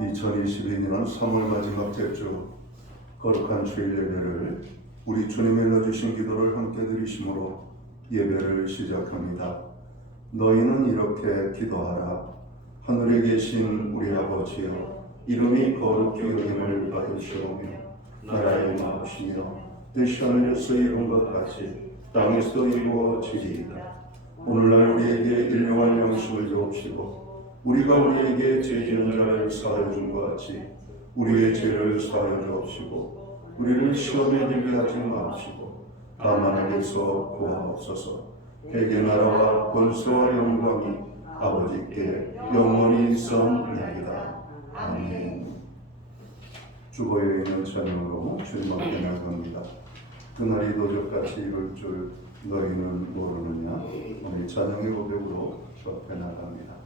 2022년 3월 마지막 주 거룩한 주일 예배를 우리 주님이 일러주신 기도를 함께 드리심으로 예배를 시작합니다. 너희는 이렇게 기도하라. 하늘에 계신 우리 아버지여, 이름이 거룩히 여김을 받으시오며 나라의 마옵시며 뜻이 하늘에서 이룬 것 같이 땅에서도 이루어지리이다. 오늘날 우리에게 일용할 양식을 주옵시고 우리가 우리에게 죄 지은 자를 사하여 준 것 같이 우리의 죄를 사하여 주옵시고 우리를 시험에 들게 하지 마옵시고 다만 악에서 구하옵소서. 대개 나라와 권세와 영광이 아버지께 영원히 있사옵나이다. 아멘. 주보에 있는 찬양으로 주님 앞에 나갑니다. 그날이 도적같이 이룰 줄 너희는 모르느냐. 오늘 찬양의 고백으로 주 앞에 나갑니다.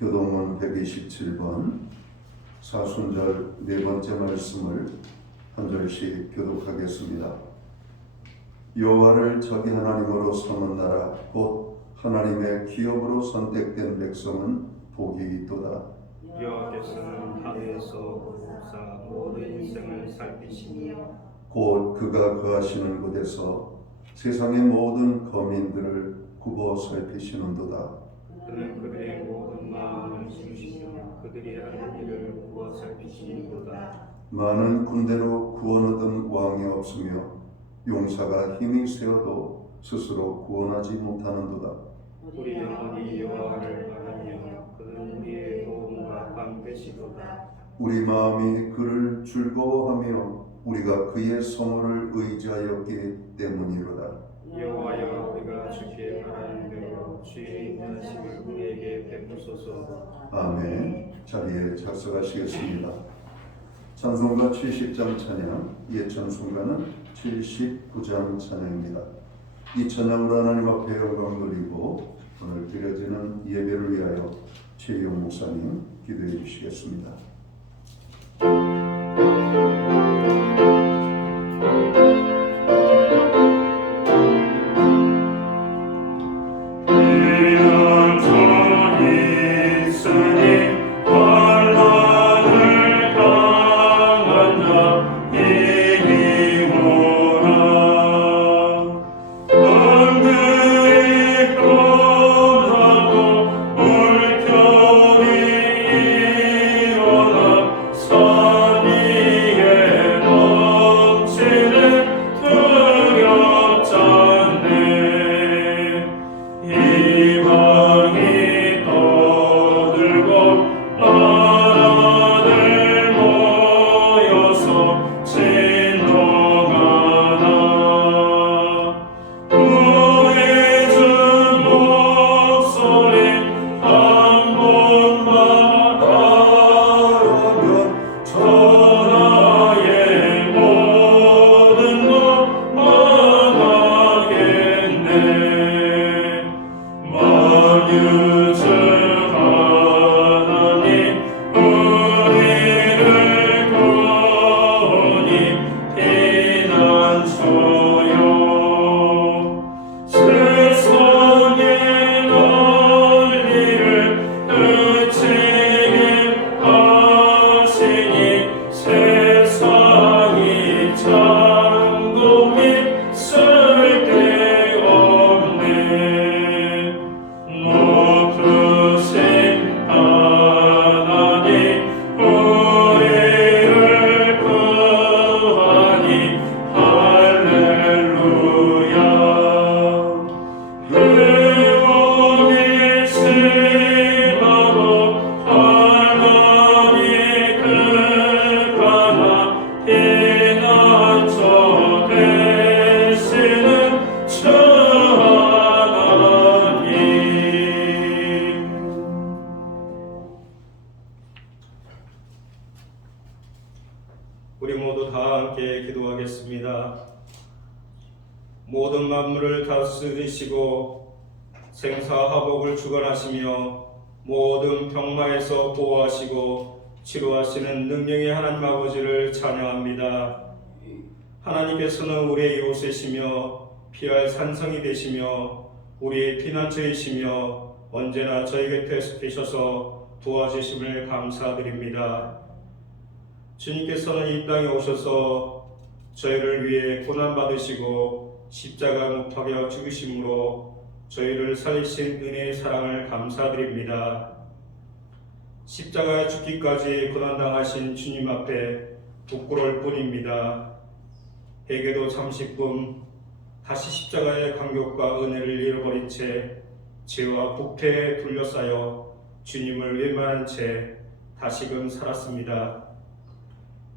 교동문 127번 사순절 네 번째 말씀을 한 절씩 교독하겠습니다. 여호와를 자기 하나님으로 삼은 나라 곧 하나님의 기업으로 선택된 백성은 복이 있도다. 여호와께서는 하늘에서 보사 모든 인생을 살피시며 곧 그가 거하시는 곳에서 세상의 모든 거민들을 굽어 살피시는도다. 그는 그들의 모든 마음을 지으시며 그들이 하는 일을 구워 살피시는도다. 많은 군대로 구원 얻은 왕이 없으며 용사가 힘이 세어도 스스로 구원하지 못하는도다. 우리 영혼이 여호와를 바라며 그는 우리의 도움과 방패시도다. 우리 마음이 그를 즐거워하며 우리가 그의 성호를 의지하였기 때문이로다. 여호와여, 우리가 주께 바라는 대로 주의 인자하심을 우리에게 베푸소서. 아멘. 자리에 착석하시겠습니다. 찬송가 70장 찬양, 옛 찬송가는 79장 찬양입니다. 이 찬양으로 하나님 앞에 영광 돌리고 오늘 드려지는 예배를 위하여 최영 목사님 기도해 주시겠습니다. 기도하겠습니다. 모든 만물을 다스리시고 생사화복을 주관하시며 모든 병마에서 보호하시고 치료하시는 능력의 하나님 아버지를 찬양합니다. 하나님께서는 우리의 요새시며 피할 산성이 되시며 우리의 피난처이시며 언제나 저희 곁에 계셔서 도와주심을 감사드립니다. 주님께서는 이 땅에 오셔서 저희를 위해 고난받으시고 십자가 못 박여 죽으심으로 저희를 살리신 은혜의 사랑을 감사드립니다. 십자가에 죽기까지 고난당하신 주님 앞에 부끄러울 뿐입니다. 에게도 잠시 뿐 다시 십자가의 감격과 은혜를 잃어버린 채 죄와 부패에 둘러싸여 주님을 외면한 채 다시금 살았습니다.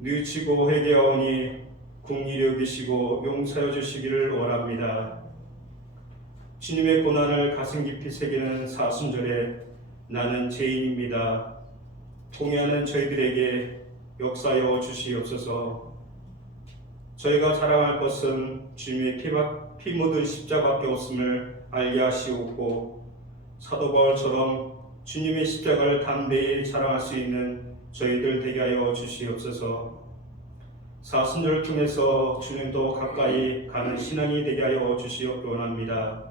뉘우치고 회개하오니 긍휼히 여기시고 용서해 주시기를 원합니다. 주님의 고난을 가슴 깊이 새기는 사순절에 나는 죄인입니다. 통회하는 저희들에게 역사여 주시옵소서. 저희가 자랑할 것은 주님의 피 묻은 십자가밖에 없음을 알게 하시옵고 사도 바울처럼 주님의 십자가를 담대히 자랑할 수 있는 저희들 되게 하여 주시옵소서. 사순절을 통해서 주님도 가까이 가는 신앙이 되게 하여 주시옵기 원합니다.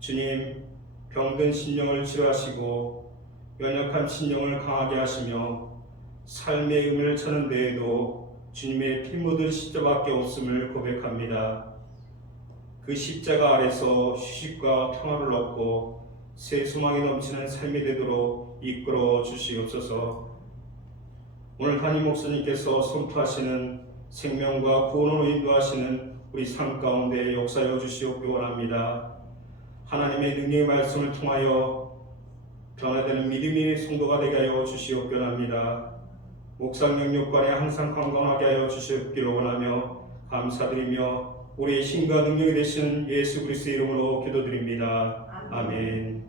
주님, 병든 심령을 치료하시고 연약한 심령을 강하게 하시며 삶의 의미를 찾는 데에도 주님의 피 묻은 십자가밖에 없음을 고백합니다. 그 십자가 아래서 휴식과 평화를 얻고 새 소망이 넘치는 삶이 되도록 이끌어 주시옵소서. 오늘 담임 목사님께서 선포하시는 생명과 구원으로 인도하시는 우리 삶 가운데 역사여 주시옵기 원합니다. 하나님의 능력의 말씀을 통하여 변화되는 믿음의 성도가 되게 하여 주시옵기 원합니다. 목상 영육관에 항상 건강하게 하여 주시옵기를 원하며 감사드리며 우리의 힘과 능력이 되신 예수 그리스도의 이름으로 기도드립니다. 아멘.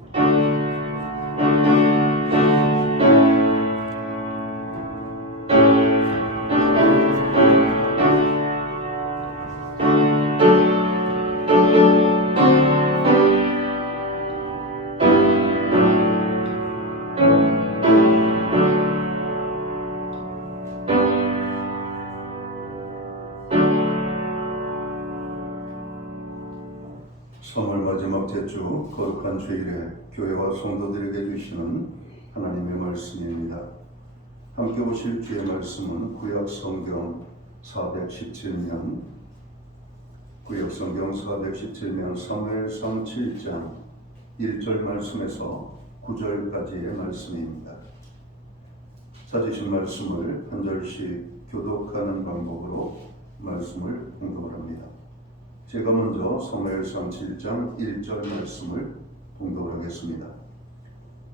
성월 마지막 제주 거룩한 주일에 교회와 성도들에게 주시는 하나님의 말씀입니다. 함께 오실 주의 말씀은 구약 성경 417면 사무엘상 7장 1절 말씀에서 9절까지의 말씀입니다. 찾으신 말씀을 한 절씩 교독하는 방법으로 말씀을 공독합니다. 제가 먼저 사무엘상 7장 1절 말씀을 봉독을 하겠습니다.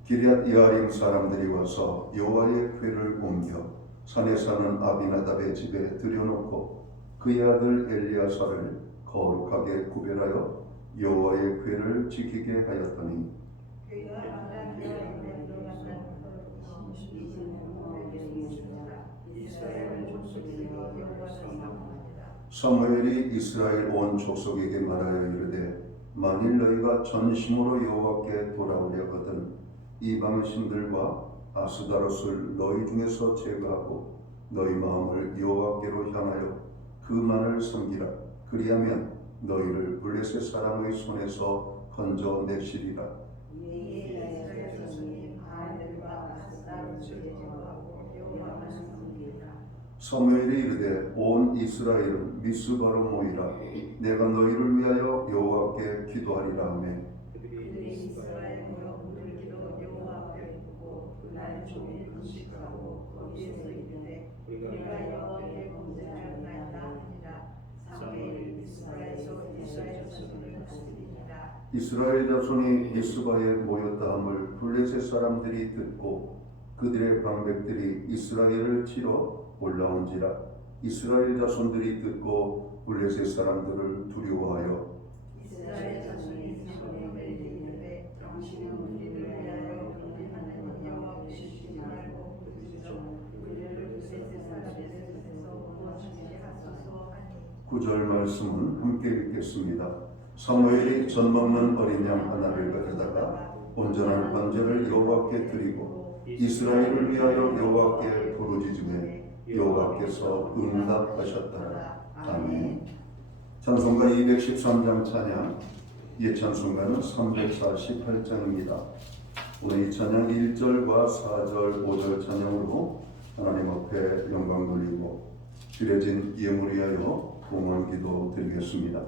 기럇 여아림 사람들이 와서 여호와의 궤를 옮겨 산에 사는 아비나답의 집에 들여놓고 그의 아들 엘리야사를 거룩하게 구별하여 여호와의 궤를 지키게 하였더니 사무엘이 이스라엘 온 족속에게 말하여 이르되 만일 너희가 전심으로 여호와께 돌아오려거든 이방 신들과 아스다롯을 너희 중에서 제거하고 너희 마음을 여호와께로 향하여 그만을 섬기라. 그리하면 너희를 블레셋 사람의 손에서 건져내시리라. 사무엘이 이르되 온 이스라엘은 미스바로 모이라. 내가 너희를 위하여 여호와께 기도하리라 하며 그들이 이스라엘 모여 물기로 여호와 앞에 묻고 그날 종일 금식하고 거기에서 이르되 우리가 여호와께 범죄하였나이다 하니라. 사무엘이 미스바에서 이스라엘 자손을 다스리니라. 이스라엘 자손이 미스바에 모였다 함을 블레셋 사람들이 듣고 그들의 방백들이 이스라엘을 치러 올라온지라. 이스라엘 자손들이 듣고 블레셋 사람들을 두려워하여 이스라엘 자손이 사무엘에게 이르되 당신은 우리를 위하여 우리 하나님 여호와께 쉬지 말고 그들을 블레셋 사람들의 손에서 구원하게 하소서 하니 9절 말씀은 함께 읽겠습니다. 사무엘이 젖 먹는 어린 양 하나를 가져다가 온전한 번제를 여호와께 드리고 이스라엘을 위하여 여호와께 부르짖음에 여호와께서 응답하셨더라. 아멘. 찬송가 213장 찬양, 이 찬송가는 348장입니다. 오늘 이 찬양 1절과 4절, 5절 찬양으로 하나님 앞에 영광 돌리고 드려진 예물 위하여 봉헌 기도 드리겠습니다.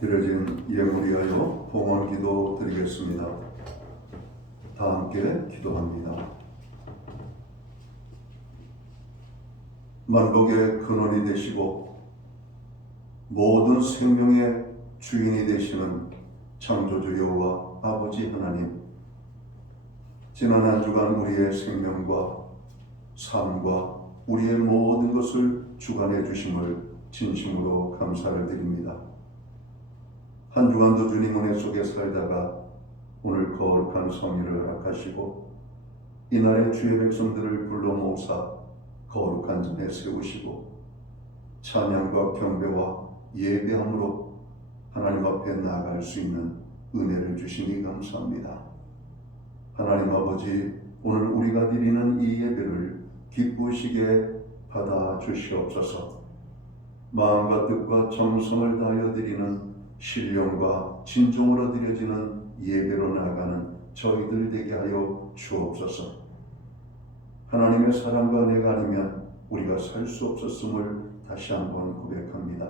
드려진 예물 위하여 봉헌 기도 드리겠습니다. 다 함께 기도합니다. 만복의 근원이 되시고 모든 생명의 주인이 되시는 창조주 여호와 아버지 하나님, 지난 한 주간 우리의 생명과 삶과 우리의 모든 것을 주관해 주심을 진심으로 감사를 드립니다. 한 주간도 주님 은혜 속에 살다가 오늘 거룩한 성일을 허락하시고 이날의 주의 백성들을 불러 모으사 거룩한 전에 세우시고 찬양과 경배와 예배함으로 하나님 앞에 나아갈 수 있는 은혜를 주시니 감사합니다. 하나님 아버지, 오늘 우리가 드리는 이 예배를 기쁘시게 받아 주시옵소서. 마음과 뜻과 정성을 다하여 드리는 신령과 진정으로 드려지는 예배로 나아가는 저희들 되게 하여 주옵소서. 하나님의 사랑과 은혜가 아니면 우리가 살 수 없었음을 다시 한번 고백합니다.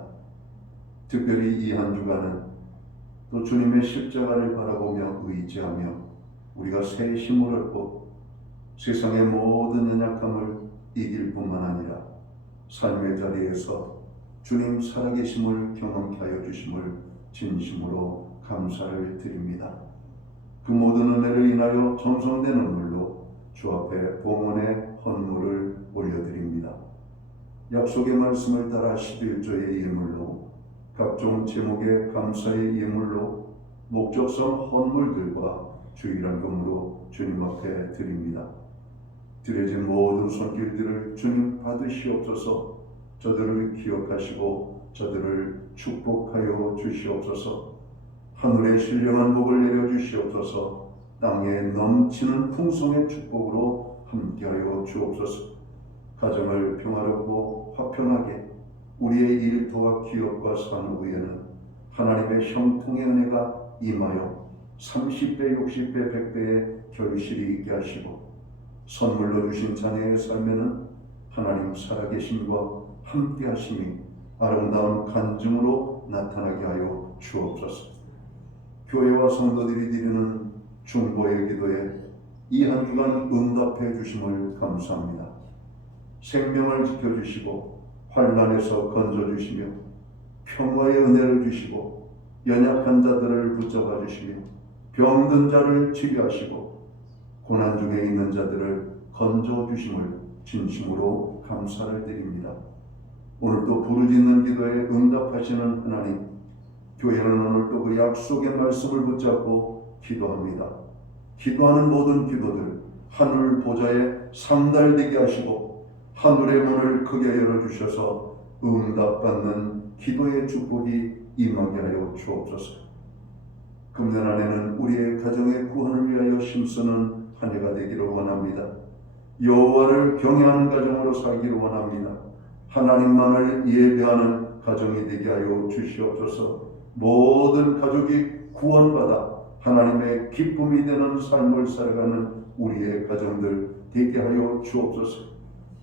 특별히 이 한 주간은 또 주님의 십자가를 바라보며 의지하며 우리가 새 힘을 얻고 세상의 모든 연약함을 이길 뿐만 아니라 삶의 자리에서 주님 살아계심을 경험케 하여 주심을 진심으로 감사를 드립니다. 그 모든 은혜를 인하여 정성된 눈물로 주 앞에 봉헌의 헌물을 올려드립니다. 약속의 말씀을 따라 11조의 예물로, 각종 제목의 감사의 예물로, 목적성 헌물들과 주일헌금으로 주님 앞에 드립니다. 드려진 모든 손길들을 주님 받으시옵소서. 저들을 기억하시고 저들을 축복하여 주시옵소서. 하늘의 신령한 복을 내려주시옵소서. 땅에 넘치는 풍성의 축복으로 함께하여 주옵소서. 가정을 평화롭고 화평하게 우리의 일터와 기업과 산후에는 하나님의 형통의 은혜가 임하여 30배, 60배, 100배의 결실이 있게 하시고 선물로 주신 자녀의 삶에는 하나님 살아계심과 함께 하심이 아름다운 간증으로 나타나게 하여 주옵소서. 교회와 성도들이 드리는 중보의 기도에 이 한 주간 응답해 주심을 감사합니다. 생명을 지켜주시고 환난에서 건져주시며 평화의 은혜를 주시고 연약한 자들을 붙잡아 주시며 병든 자를 치료하시고 고난 중에 있는 자들을 건져 주심을 진심으로 감사를 드립니다. 오늘도 부르짖는 기도에 응답하시는 하나님, 교회는 오늘도 그 약속의 말씀을 붙잡고 기도합니다. 기도하는 모든 기도들 하늘 보좌에 상달되게 하시고 하늘의 문을 크게 열어주셔서 응답받는 기도의 축복이 임하게 하여 주옵소서. 금년 안에는 우리의 가정의 구원을 위하여 힘쓰는 한 해가 되기를 원합니다. 여호와를 경외하는 가정으로 살기를 원합니다. 하나님만을 예배하는 가정이 되게 하여 주시옵소서. 모든 가족이 구원받아 하나님의 기쁨이 되는 삶을 살아가는 우리의 가정들 되게 하여 주옵소서.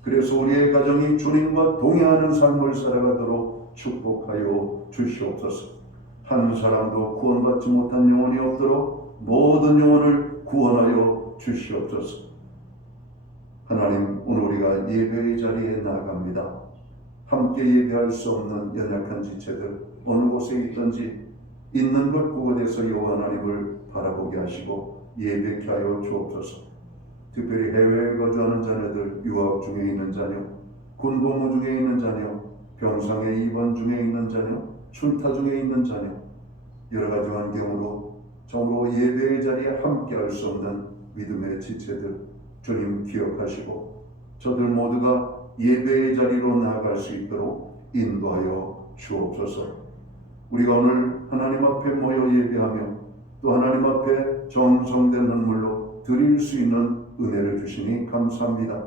그래서 우리의 가정이 주님과 동행하는 삶을 살아가도록 축복하여 주시옵소서. 한 사람도 구원받지 못한 영혼이 없도록 모든 영혼을 구원하여 주시옵소서. 하나님, 오늘 우리가 예배의 자리에 나아갑니다. 함께 예배할 수 없는 연약한 지체들 어느 곳에 있든지 있는 것 그곳에서 여호와 하나님을 바라보게 하시고 예배케 하여 주옵소서. 특별히 해외에 거주하는 자녀들, 유학 중에 있는 자녀, 군복무 중에 있는 자녀, 병상에 입원 중에 있는 자녀, 출타 중에 있는 자녀, 여러 가지 환경으로 정으로 예배의 자리에 함께 할 수 없는 믿음의 지체들 주님 기억하시고 저들 모두가 예배의 자리로 나아갈 수 있도록 인도하여 주옵소서. 우리가 오늘 하나님 앞에 모여 예배하며 또 하나님 앞에 정성된 눈물로 드릴 수 있는 은혜를 주시니 감사합니다.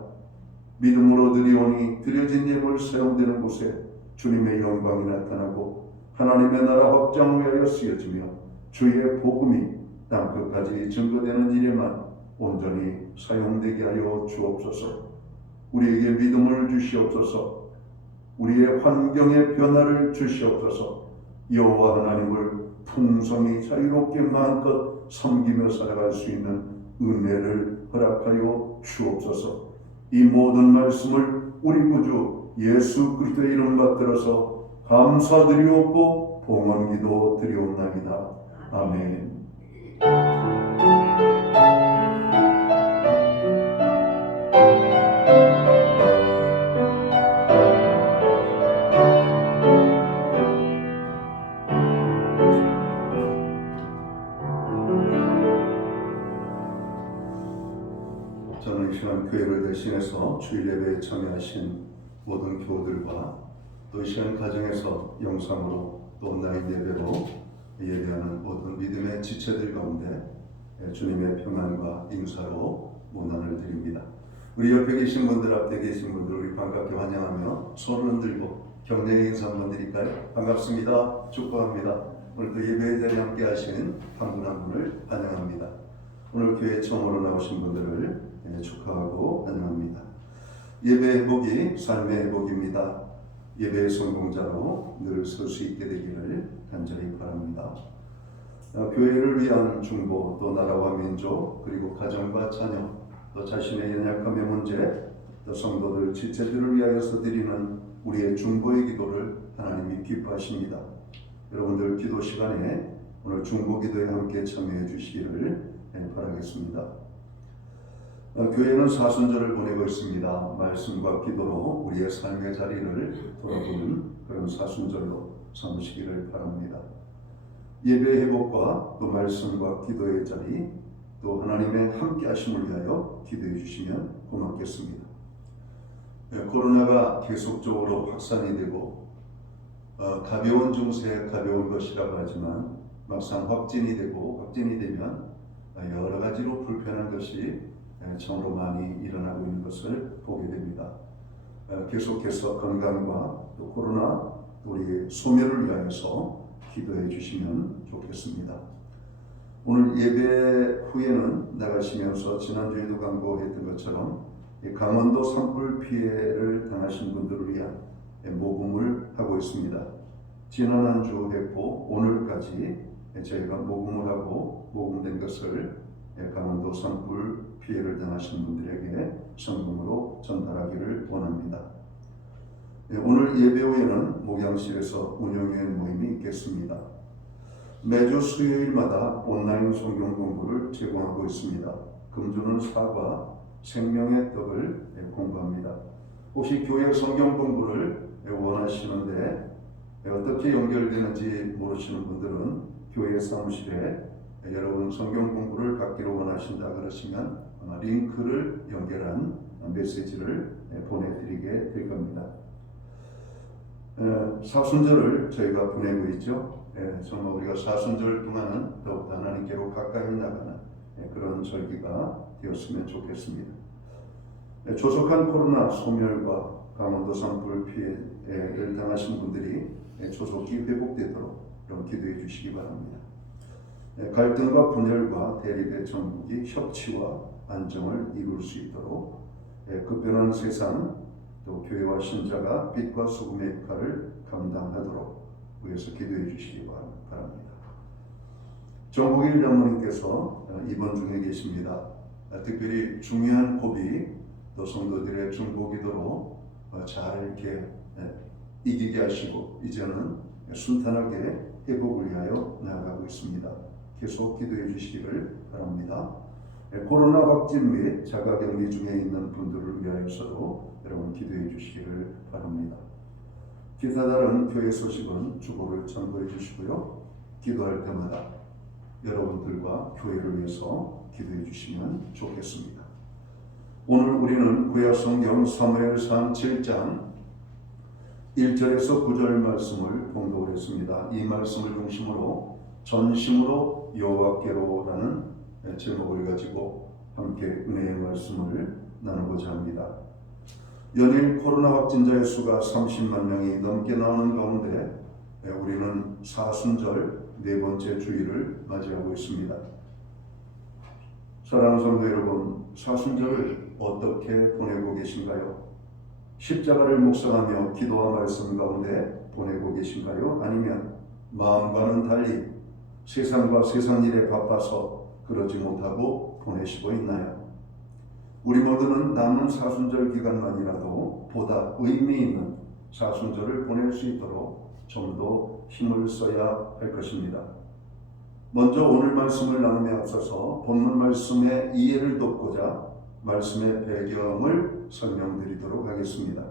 믿음으로 드리오니 드려진 예물 사용되는 곳에 주님의 영광이 나타나고 하나님의 나라 확장을 위하여 쓰여지며 주의 복음이 땅끝까지 증거되는 일에만 온전히 사용되게 하여 주옵소서. 우리에게 믿음을 주시옵소서. 우리의 환경의 변화를 주시옵소서. 여호와 하나님을 풍성히 자유롭게 마음껏 섬기며 살아갈 수 있는 은혜를 허락하여 주옵소서. 이 모든 말씀을 우리 구주 예수 그리스도의 이름 받들어서 감사드리옵고 봉헌기도 드리옵나이다. 아멘. 저는 이 시간 교회를 대신해서 주일 예배에 참여하신 모든 교우들과 또 이 시간 가정에서 영상으로 또 온라인 예배로 예배하는 모든 믿음의 지체들 가운데 주님의 평안과 인사로 문안을 드립니다. 우리 옆에 계신 분들, 앞에 계신 분들 우리 반갑게 환영하며 손을 흔들고 격려의 인사 한번 드릴까요? 반갑습니다. 축복합니다. 오늘도 예배의 자리에 함께 하신 한 분 한 분을 환영합니다. 오늘 교회에 처음으로 나오신 분들을 축하하고 환영합니다. 예배의 회복이 삶의 회복입니다. 예배의 성공자로 늘 설 수 있게 되기를 간절히 바랍니다. 교회를 위한 중보, 또 나라와 민족, 그리고 가정과 자녀, 또 자신의 연약함의 문제, 또 성도들, 지체들을 위하여서 드리는 우리의 중보의 기도를 하나님이 기뻐하십니다. 여러분들 기도 시간에 오늘 중보 기도에 함께 참여해 주시기를 바라겠습니다. 교회는 사순절을 보내고 있습니다. 말씀과 기도로 우리의 삶의 자리를 돌아보는 그런 사순절로 삼으시기를 바랍니다. 예배의 회복과 또 말씀과 기도의 자리, 또 하나님의 함께 하심을 위하여 기도해 주시면 고맙겠습니다. 코로나가 계속적으로 확산이 되고 가벼운 증세, 가벼운 것이라고 하지만 막상 확진이 되면 여러 가지로 불편한 것이 참으로 많이 일어나고 있는 것을 보게 됩니다. 계속해서 건강과 또 코로나 우리 소멸을 위하여서 기도해 주시면 좋겠습니다. 오늘 예배 후에는 나가시면서 지난주에도 광고했던 것처럼 강원도 산불 피해를 당하신 분들을 위한 모금을 하고 있습니다. 지난 한 주 했고 오늘까지 저희가 모금을 하고 모금된 것을 강원도 산불 피해를 당하신 분들에게 성금으로 전달하기를 원합니다. 오늘 예배 후에는 목양실에서 운영회 모임이 있겠습니다. 매주 수요일마다 온라인 성경 공부를 제공하고 있습니다. 금주는 사과, 생명의 떡을 공부합니다. 혹시 교회 성경 공부를 원하시는데 어떻게 연결되는지 모르시는 분들은 교회 사무실에 여러분 성경 공부를 받기로 원하신다 그러시면 아마 링크를 연결한 메시지를 보내드리게 될 겁니다. 사순절을 저희가 보내고 있죠. 정말 우리가 사순절 동안은 더욱더 하나님께로 가까이 나가는 그런 절기가 되었으면 좋겠습니다. 조속한 코로나 소멸과 강원도 산불 피해를 당하신 분들이 조속히 회복되도록 기도해 주시기 바랍니다. 갈등과 분열과 대립의 전국이 협치와 안정을 이룰 수 있도록 급변한 세상 또 교회와 신자가 빛과 소금의 역할을 감당하도록 위해서 기도해 주시기 바랍니다. 정국일 장로님께서 입원 중에 계십니다. 특별히 중요한 고비 또 성도들의 중보기도로 잘 이렇게 이기게 하시고 이제는 순탄하게 회복을 위하여 나아가고 있습니다. 계속 기도해 주시기를 바랍니다. 코로나 확진 및 자가격리 중에 있는 분들을 위하여서도 여러분 기도해 주시기를 바랍니다. 기타 다른 교회 소식은 주보를 참고해 주시고요. 기도할 때마다 여러분들과 교회를 위해서 기도해 주시면 좋겠습니다. 오늘 우리는 구약 성경 사무엘상 7장 1절에서 9절 말씀을 봉독을 했습니다. 이 말씀을 중심으로 전심으로 여호와께로라는 제목을 가지고 함께 은혜의 말씀을 나누고자 합니다. 연일 코로나 확진자의 수가 30만 명이 넘게 나오는 가운데 우리는 사순절 네 번째 주일을 맞이하고 있습니다. 사랑하는 성도 여러분, 사순절을 어떻게 보내고 계신가요? 십자가를 묵상하며 기도와 말씀 가운데 보내고 계신가요? 아니면 마음과는 달리 세상과 세상 일에 바빠서 그러지 못하고 보내시고 있나요? 우리 모두는 남은 사순절 기간만이라도 보다 의미 있는 사순절을 보낼 수 있도록 좀 더 힘을 써야 할 것입니다. 먼저 오늘 말씀을 나누며 앞서서 본문 말씀의 이해를 돕고자 말씀의 배경을 설명드리도록 하겠습니다.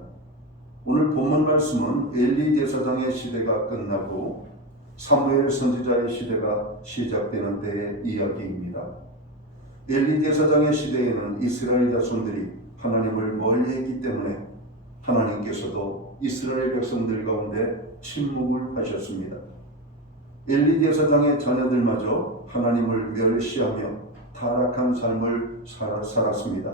오늘 본문 말씀은 엘리 제사장의 시대가 끝나고 사무엘 선지자의 시대가 시작되는 데의 이야기입니다. 엘리 제사장의 시대에는 이스라엘 자손들이 하나님을 멀리했기 때문에 하나님께서도 이스라엘 백성들 가운데 침묵을 하셨습니다. 엘리 제사장의 자녀들마저 하나님을 멸시하며 타락한 삶을 살았습니다.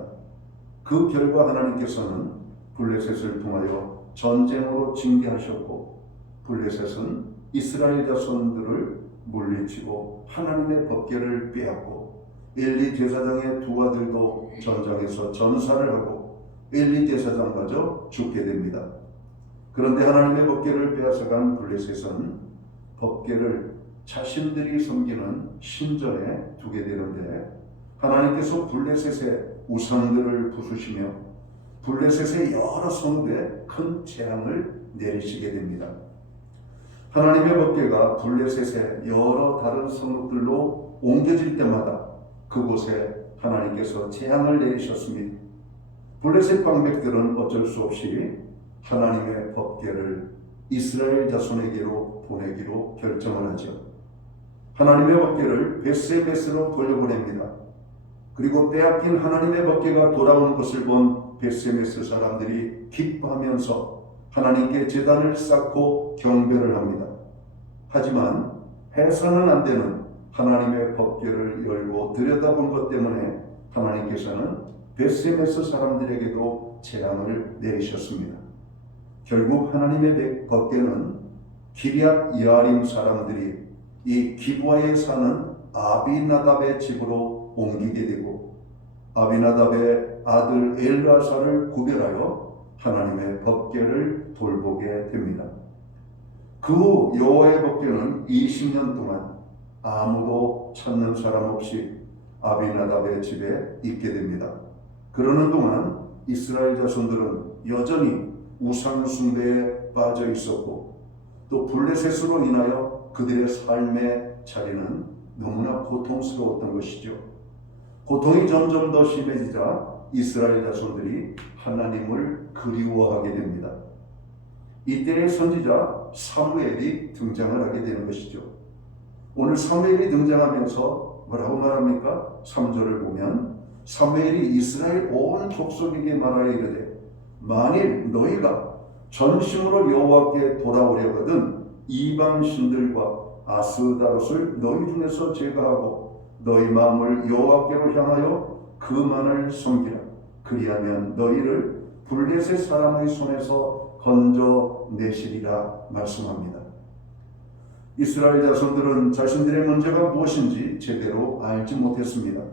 그 결과 하나님께서는 블레셋을 통하여 전쟁으로 징계하셨고 블레셋은 이스라엘 자손들을 물리치고 하나님의 법궤를 빼앗고 엘리 제사장의 두 아들도 전장에서 전사를 하고 엘리 제사장마저 죽게 됩니다. 그런데 하나님의 법궤를 빼앗아간 블레셋은 법궤를 자신들이 섬기는 신전에 두게 되는데 하나님께서 블레셋의 우상들을 부수시며 블레셋의 여러 성도에 큰 재앙을 내리시게 됩니다. 하나님의 법궤가 블레셋의 여러 다른 성읍들로 옮겨질 때마다 그곳에 하나님께서 재앙을 내리셨습니다. 블레셋 방백들은 어쩔 수 없이 하나님의 법궤를 이스라엘 자손에게로 보내기로 결정을 하죠. 하나님의 법궤를 벳세메스로 돌려보냅니다. 그리고 빼앗긴 하나님의 법궤가 돌아온 것을 본 벳세메스 사람들이 기뻐하면서 하나님께 제단을 쌓고 경배를 합니다. 하지만 해서는 안 되는 하나님의 법궤를 열고 들여다본 것 때문에 하나님께서는 벳세메스 사람들에게도 재앙을 내리셨습니다. 결국 하나님의 법궤는 기럇 여아림 사람들이 이 기브아에 사는 아비나답의 집으로 옮기게 되고 아비나답의 아들 엘르아사를 구별하여 하나님의 법궤를 돌보게 됩니다. 그 후 여호와의 법궤는 20년 동안 아무도 찾는 사람 없이 아비나답의 집에 있게 됩니다. 그러는 동안 이스라엘 자손들은 여전히 우상 숭배에 빠져 있었고 또 블레셋으로 인하여 그들의 삶의 자리는 너무나 고통스러웠던 것이죠. 고통이 점점 더 심해지자 이스라엘 자손들이 하나님을 그리워하게 됩니다. 이때의 선지자 사무엘이 등장을 하게 되는 것이죠. 오늘 사무엘이 등장하면서 뭐라고 말합니까? 3절을 보면 사무엘이 이스라엘 온 족속에게 말하여 이르되 만일 너희가 전심으로 여호와께 돌아오려거든 이방 신들과 아스다롯을 너희 중에서 제거하고 너희 마음을 여호와께로 향하여 그만을 섬기라. 그리하면 너희를 블레셋 사람의 손에서 건져내시리라 말씀합니다. 이스라엘 자손들은 자신들의 문제가 무엇인지 제대로 알지 못했습니다.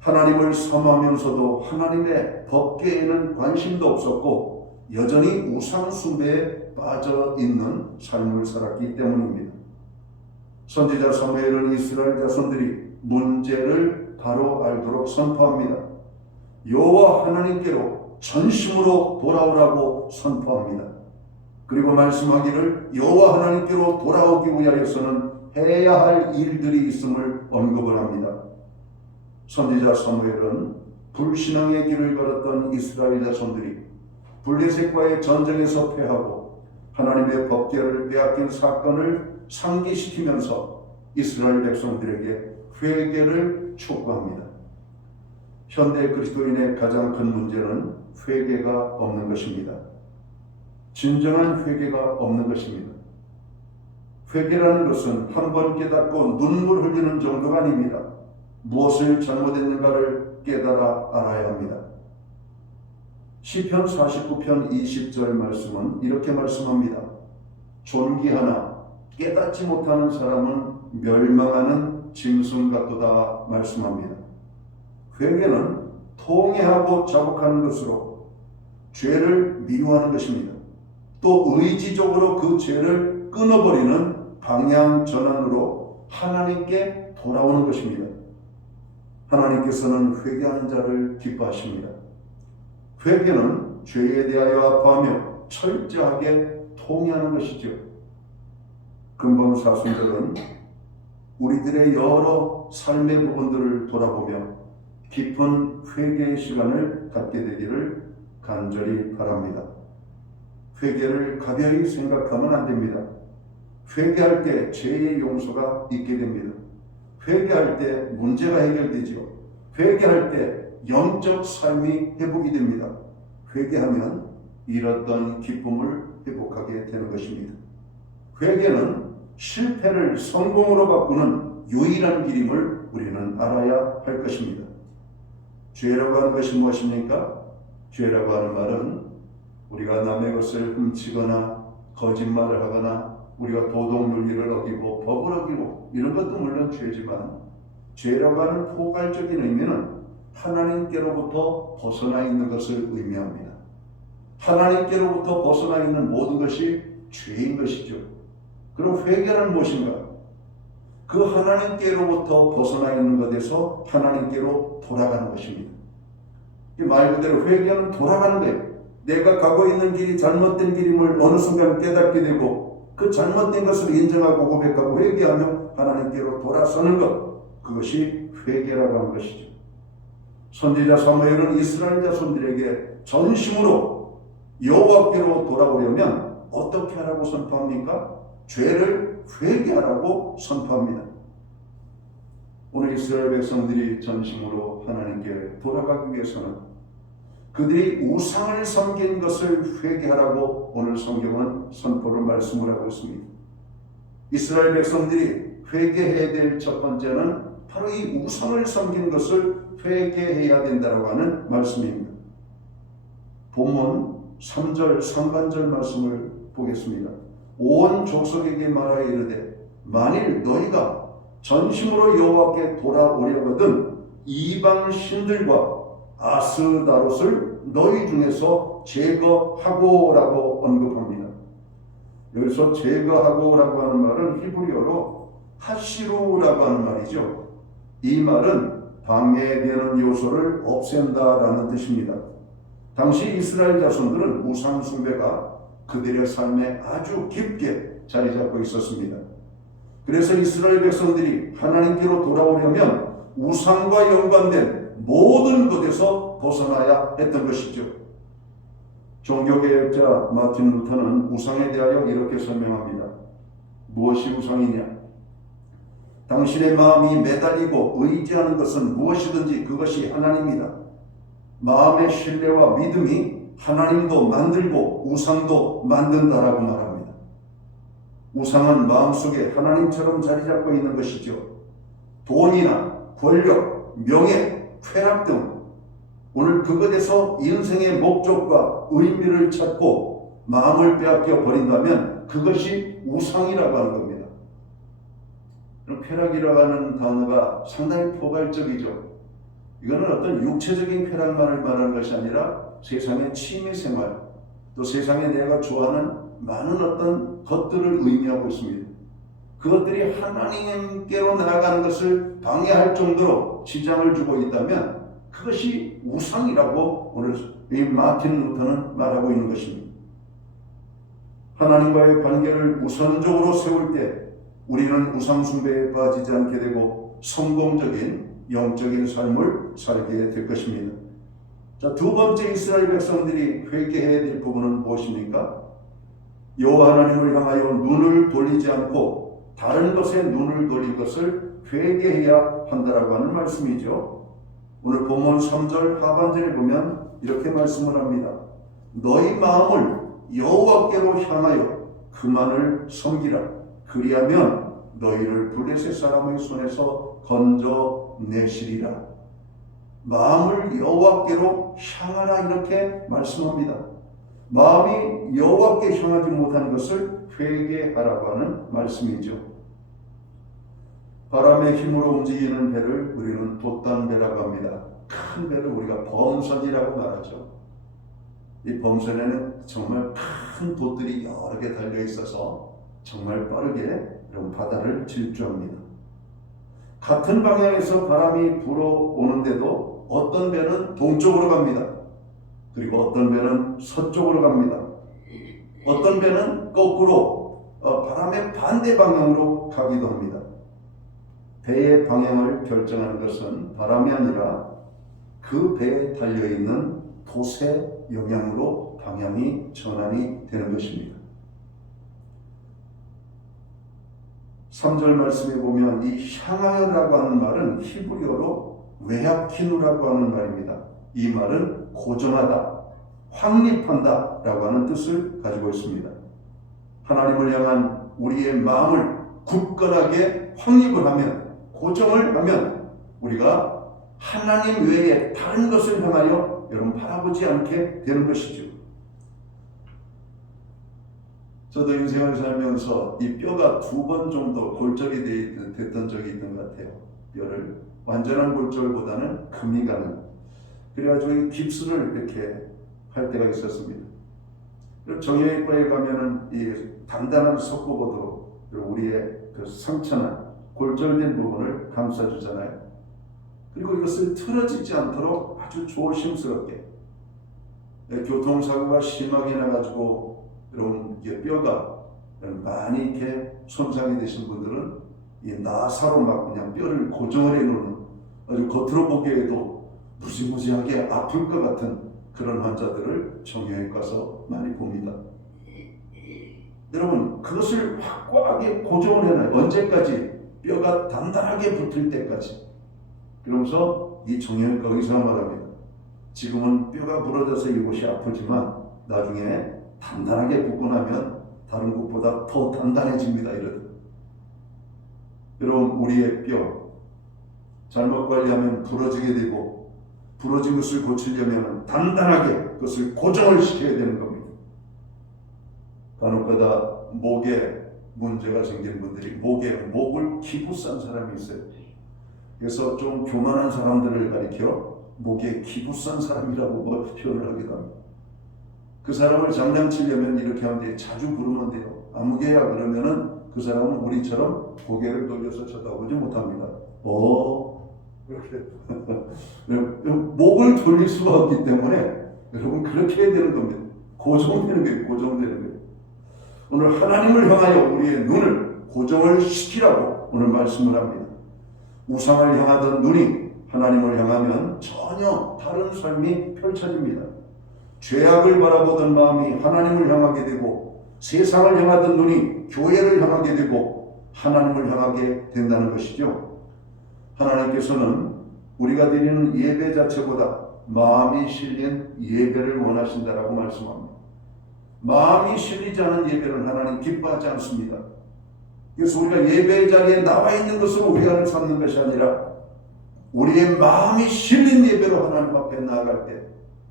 하나님을 섬하면서도 하나님의 법궤에는 관심도 없었고 여전히 우상 숭배에 빠져 있는 삶을 살았기 때문입니다. 선지자 사무엘은 이스라엘 자손들이 문제를 바로 알도록 선포합니다. 여호와 하나님께로 전심으로 돌아오라고 선포합니다. 그리고 말씀하기를 여호와 하나님께로 돌아오기 위하여서는 해야 할 일들이 있음을 언급을 합니다. 선지자 사무엘은 불신앙의 길을 걸었던 이스라엘 자손들이 블레셋과의 전쟁에서 패하고 하나님의 법궤를 빼앗긴 사건을 상기시키면서 이스라엘 백성들에게 회개를 촉구합니다. 현대 그리스도인의 가장 큰 문제는 회개가 없는 것입니다. 진정한 회개가 없는 것입니다. 회개라는 것은 한 번 깨닫고 눈물 흘리는 정도가 아닙니다. 무엇을 잘못했는가를 깨달아 알아야 합니다. 시편 49편 20절 말씀은 이렇게 말씀합니다. 존귀하나 깨닫지 못하는 사람은 멸망하는 짐승 같도다 말씀합니다. 회개는 통회하고 자복하는 것으로 죄를 미워하는 것입니다. 또 의지적으로 그 죄를 끊어버리는 방향 전환으로 하나님께 돌아오는 것입니다. 하나님께서는 회개하는 자를 기뻐하십니다. 회개는 죄에 대하여 아파하며 철저하게 통회하는 것이죠. 근본 사순절은 우리들의 여러 삶의 부분들을 돌아보며 깊은 회개의 시간을 갖게 되기를 간절히 바랍니다. 회개를 가벼이 생각하면 안 됩니다. 회개할 때 죄의 용서가 있게 됩니다. 회개할 때 문제가 해결되지요. 회개할 때 영적 삶이 회복이 됩니다. 회개하면 잃었던 기쁨을 회복하게 되는 것입니다. 회개는 실패를 성공으로 바꾸는 유일한 길임을 우리는 알아야 할 것입니다. 죄라고 하는 것이 무엇입니까? 죄라고 하는 말은 우리가 남의 것을 훔치거나 거짓말을 하거나 우리가 도덕윤리를 어기고 법을 어기고 이런 것도 물론 죄지만 죄라고 하는 포괄적인 의미는 하나님께로부터 벗어나 있는 것을 의미합니다. 하나님께로부터 벗어나 있는 모든 것이 죄인 것이죠. 그럼 회개는 무엇인가? 그 하나님께로부터 벗어나 있는 것에서 하나님께로 돌아가는 것입니다. 말 그대로 회개는 돌아가는 거예요. 내가 가고 있는 길이 잘못된 길임을 어느 순간 깨닫게 되고 그 잘못된 것을 인정하고 고백하고 회개하며 하나님께로 돌아서는 것, 그것이 회개라고 하는 것이죠. 선지자 사무엘은 이스라엘 자손들에게 전심으로 여호와께로 돌아오려면 어떻게 하라고 선포합니까? 죄를 회개하라고 선포합니다. 오늘 이스라엘 백성들이 전심으로 하나님께 돌아가기 위해서는 그들이 우상을 섬긴 것을 회개하라고 오늘 성경은 선포를 말씀을 하고 있습니다. 이스라엘 백성들이 회개해야 될 첫 번째는 바로 이 우상을 섬긴 것을 회개해야 된다고 하는 말씀입니다. 본문 3절 상반절 말씀을 보겠습니다. 온 족속에게 말하여 이르되 만일 너희가 전심으로 여호와께 돌아오려거든 이방 신들과 아스다롯을 너희 중에서 제거하고라고 언급합니다. 여기서 제거하고라고 하는 말은 히브리어로 하시루라고 하는 말이죠. 이 말은 방해되는 요소를 없앤다라는 뜻입니다. 당시 이스라엘 자손들은 우상 숭배가 그들의 삶에 아주 깊게 자리 잡고 있었습니다. 그래서 이스라엘 백성들이 하나님께로 돌아오려면 우상과 연관된 모든 것에서 벗어나야 했던 것이죠. 종교개혁자 마틴 루터는 우상에 대하여 이렇게 설명합니다. 무엇이 우상이냐? 당신의 마음이 매달리고 의지하는 것은 무엇이든지 그것이 하나님이다. 마음의 신뢰와 믿음이 하나님도 만들고 우상도 만든다라고 말합니다. 우상은 마음속에 하나님처럼 자리 잡고 있는 것이죠. 돈이나 권력, 명예, 쾌락 등 오늘 그것에서 인생의 목적과 의미를 찾고 마음을 빼앗겨 버린다면 그것이 우상이라고 하는 겁니다. 쾌락이라고 하는 단어가 상당히 포괄적이죠. 이거는 어떤 육체적인 쾌락만을 말하는 것이 아니라 세상의 취미생활, 또 세상에 내가 좋아하는 많은 어떤 것들을 의미하고 있습니다. 그것들이 하나님께로 나아가는 것을 방해할 정도로 지장을 주고 있다면 그것이 우상이라고 오늘 이 마틴 루터는 말하고 있는 것입니다. 하나님과의 관계를 우선적으로 세울 때 우리는 우상 숭배에 빠지지 않게 되고 성공적인 영적인 삶을 살게 될 것입니다. 자, 두 번째 이스라엘 백성들이 회개해야 될 부분은 무엇입니까? 여호와 하나님을 향하여 눈을 돌리지 않고 다른 것에 눈을 돌린 것을 회개해야 한다라고 하는 말씀이죠. 오늘 본문 3절 하반절에 보면 이렇게 말씀을 합니다. 너희 마음을 여호와께로 향하여 그만을 섬기라. 그리하면 너희를 블레셋 사람의 손에서 건져내시리라. 마음을 여호와께로 향하라 이렇게 말씀합니다. 마음이 여호와께 향하지 못하는 것을 회개하라고 하는 말씀이죠. 바람의 힘으로 움직이는 배를 우리는 돛단배라고 합니다. 큰 배를 우리가 범선이라고 말하죠. 이 범선에는 정말 큰 돛들이 여러 개 달려 있어서 정말 빠르게 이런 바다를 질주합니다. 같은 방향에서 바람이 불어오는데도 어떤 배는 동쪽으로 갑니다. 그리고 어떤 배는 서쪽으로 갑니다. 어떤 배는 거꾸로 바람의 반대 방향으로 가기도 합니다. 배의 방향을 결정하는 것은 바람이 아니라 그 배에 달려있는 돛의 영향으로 방향이 전환이 되는 것입니다. 3절 말씀에 보면 이 향하여라고 하는 말은 히브리어로 웨하키누라고 하는 말입니다. 이 말은 고정하다, 확립한다 라고 하는 뜻을 가지고 있습니다. 하나님을 향한 우리의 마음을 굳건하게 확립을 하면, 고정을 하면 우리가 하나님 외에 다른 것을 향하여 여러분 바라보지 않게 되는 것이죠. 저도 인생을 살면서 이 뼈가 2번 정도 골절이 됐던 적이 있던 것 같아요. 뼈를 완전한 골절보다는 금이 가는. 그래가지고 이 깁스를 이렇게 할 때가 있었습니다. 정형외과에 가면은 이 단단한 석고보드로 우리의 그 상처나 골절된 부분을 감싸주잖아요. 그리고 이것을 틀어지지 않도록 아주 조심스럽게, 교통사고가 심하게 나가지고 여러분 이게 뼈가 많이 이렇게 손상이 되신 분들은 이 나사로 막 그냥 뼈를 고정을 해놓는, 아주 겉으로 보기에도 무지무지하게 아플 것 같은 그런 환자들을 정형외과에 가서 많이 봅니다. 여러분 그것을 확고하게 고정을 해놔요. 언제까지? 뼈가 단단하게 붙을 때까지. 그러면서 이 정형외과 의사가 말합니다. 지금은 뼈가 부러져서 이곳이 아프지만 나중에 단단하게 붙고 나면 다른 곳보다 더 단단해집니다. 이러더라고요. 여러분 우리의 뼈 잘못 관리하면 부러지게 되고, 부러진 것을 고치려면 단단하게 그것을 고정을 시켜야 되는 겁니다. 간혹가다 목에 문제가 생긴 분들이 목을 기부싼 사람이 있어요. 그래서 좀 교만한 사람들을 가리켜 목에 기부싼 사람이라고 표현을 하기도 합니다. 그 사람을 장난치려면 이렇게 하면 돼요. 자주 부르면 돼요. 아무개야 그러면은 그 사람은 우리처럼 고개를 돌려서 쳐다보지 못합니다. 이렇게 목을 돌릴 수가 없기 때문에 여러분 그렇게 해야 되는 겁니다. 고정되는 거예요. 고정되는 거예요. 오늘 하나님을 향하여 우리의 눈을 고정을 시키라고 오늘 말씀을 합니다. 우상을 향하던 눈이 하나님을 향하면 전혀 다른 삶이 펼쳐집니다. 죄악을 바라보던 마음이 하나님을 향하게 되고 세상을 향하던 눈이 교회를 향하게 되고 하나님을 향하게 된다는 것이죠. 하나님께서는 우리가 드리는 예배 자체보다 마음이 실린 예배를 원하신다라고 말씀합니다. 마음이 실리지 않은 예배는 하나님 기뻐하지 않습니다. 그래서 우리가 예배 자리에 나와 있는 것으로 우리가 삼는 것이 아니라 우리의 마음이 실린 예배로 하나님 앞에 나아갈 때